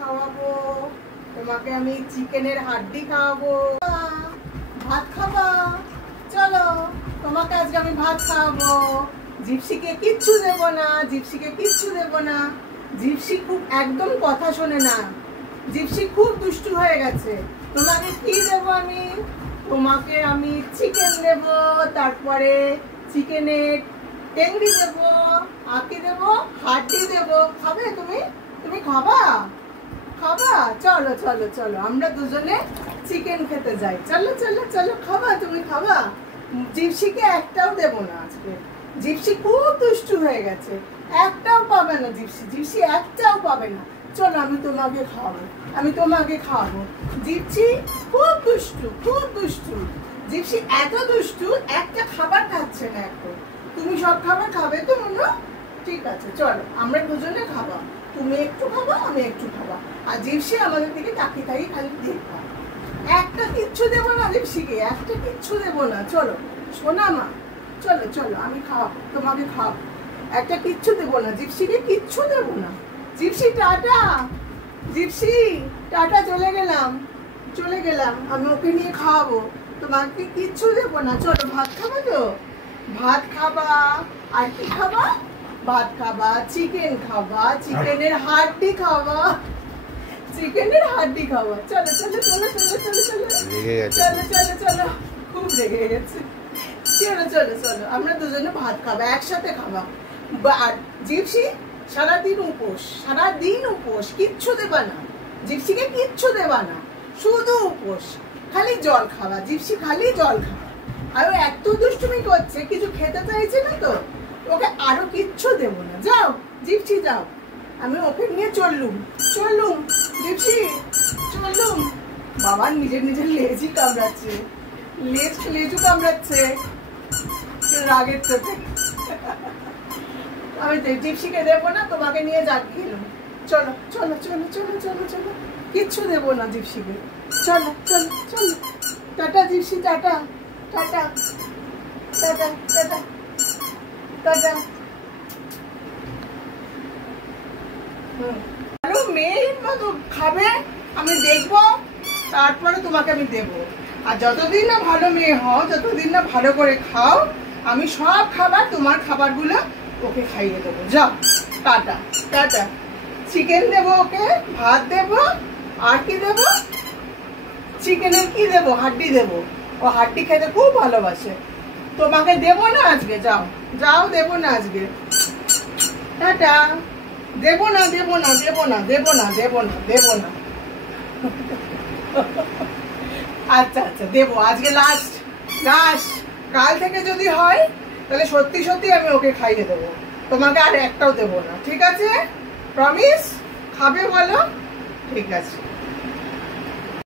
খাওয়াবো, তোমাকে আমি চিকেনের হাড্ডি খাওয়াবো। ভাত খাবা? চলো, তোমাকে আজকে আমি ভাত খাওয়াবো। জিপসিকে কিচ্ছু দেবো না, জিপসিকে কিচ্ছু দেবো না। জিপসি খুব একদম কথা শোনে না, জিপসি খুব দুষ্টু হয়ে গেছে। তোমাকে কি দেবো আমি? তোমাকে আমি চিকেন দেবো, তারপরে চিকেনের টেংরি দেবো, আঁকি দেবো, হাড্ডি দেবো। খাবে তুমি? তুমি খাবা? খাবা? চলো চলো চলো, আমরা দুজনে চিকেন খেতে যাই। চলো চলো চলো, খাবা? তুমি খাবা? জিপসিকে একটাও দেবো না আজকে, জিপসি খুব দুষ্টু হয়ে গেছে, একটাও পাবে না জিপসি, জিপসি একটাও পাবে না। চলো আমি তোমাকে খাওয়াবো, আমি তোমাকে খাওয়াবো। জিপসি খুব দুষ্টু, খুব দুষ্টু। জিপসি এত দুষ্টু, একটা খাবার খাচ্ছে না এখন। তুমি সব খাবার খাবে তো মনে? ঠিক আছে, চলো আমরা দুজনে খাবা। তুমি একটু খাবা, আমি একটু খাবা। আর জিপসি আমাদের দিকে তাকিয়ে তাকিয়ে খালি দেখবা। একটা কিচ্ছু দেবো না জিপসিকে, একটা কিচ্ছু দেবো না। চলো সোনা মা, চলো চলো, আমি খাওয়াবো, তোমাকে খাওয়াবো। একটা কিচ্ছু দেবো না জিপসিকে, কিচ্ছু দেবো না। জিপসি টাটা, জিপসি টাটা, চলে গেলাম, চলে গেলাম। আমি ওকে নিয়ে খাওয়াবো, তোমাকে কিচ্ছু দেবো না। চলো ভাত খাবা তো? ভাত খাবা? আর কি খাবা? ভাত খাবা, চিকেন খাবা, চিকেনের হাড্ডি খাবা, চিকেনের হাড্ডি খাবা। চলো চলো চলো চলো চলো চলো চলো চলো চলো, খুব রেগে গেছে। চলো চলো চলো, আমরা দুজনে ভাত খাবা, একসাথে খাবা। আর জিপসি সারাদিন উপোস, সারাদিন উপোস, কিচ্ছু দেবা না জিপসিকে, কিচ্ছু দেবা না, শুধু উপোস, খালি জল খাওয়া। জিপসি খালি জল খাওয়া। আর ও এত দুষ্টুমি করছে, কিছু খেতে চাইছে না তো, ওকে আরো কিচ্ছু দেবো না। যাও জিপসি যাও, আমি ওকে নিয়ে চললুম, চললুম জিপসি, চললুম। বাবা নিজের নিজের লেজই কামড়াচ্ছে, লেজু কামড়াচ্ছে রাগের চোখে। আমি জিপসিকে দেবো না, তোমাকে নিয়ে যাক গেলাম। চলো চলো চলো চলো চলো চলো, কিচ্ছু দেবো না জিপসিকে। চলো চলো চলো, tata Gypsy, tata tata tata tata tata. ভালো মেয়ের মতো খাবে, আমি দেখবো, তারপরে তোমাকে আমি দেবো। আর যতদিন না ভালো মেয়ে হও, যতদিন না ভালো করে খাও, আমি সব খাবার, তোমার খাবারগুলো ওকে খাইয়ে দেবো। যাও টাটা টাটা। চিকেন দেবো ওকে, ভাত দেবো, আর কি দেবো? চিকেনের কি দেবো? হাড্ডি দেবো, ও হাড্ডি খেতে খুব ভালোবাসে। তোমাকে দেবো না আজকে, যাও যাও, দেবো না আজকে, টাটা। দেবো না দেবো না দেবো না দেবো না দেবো না দেবো না। আচ্ছা আচ্ছা দেবো, আজকে লাস্ট লাস্ট। কাল থেকে যদি হয় তাহলে সত্যি সত্যি আমি ওকে খাইয়ে দেবো, তোমাকে আর একটাও দেবো না। ঠিক আছে? প্রমিস? খাবে বলো? ঠিক আছে।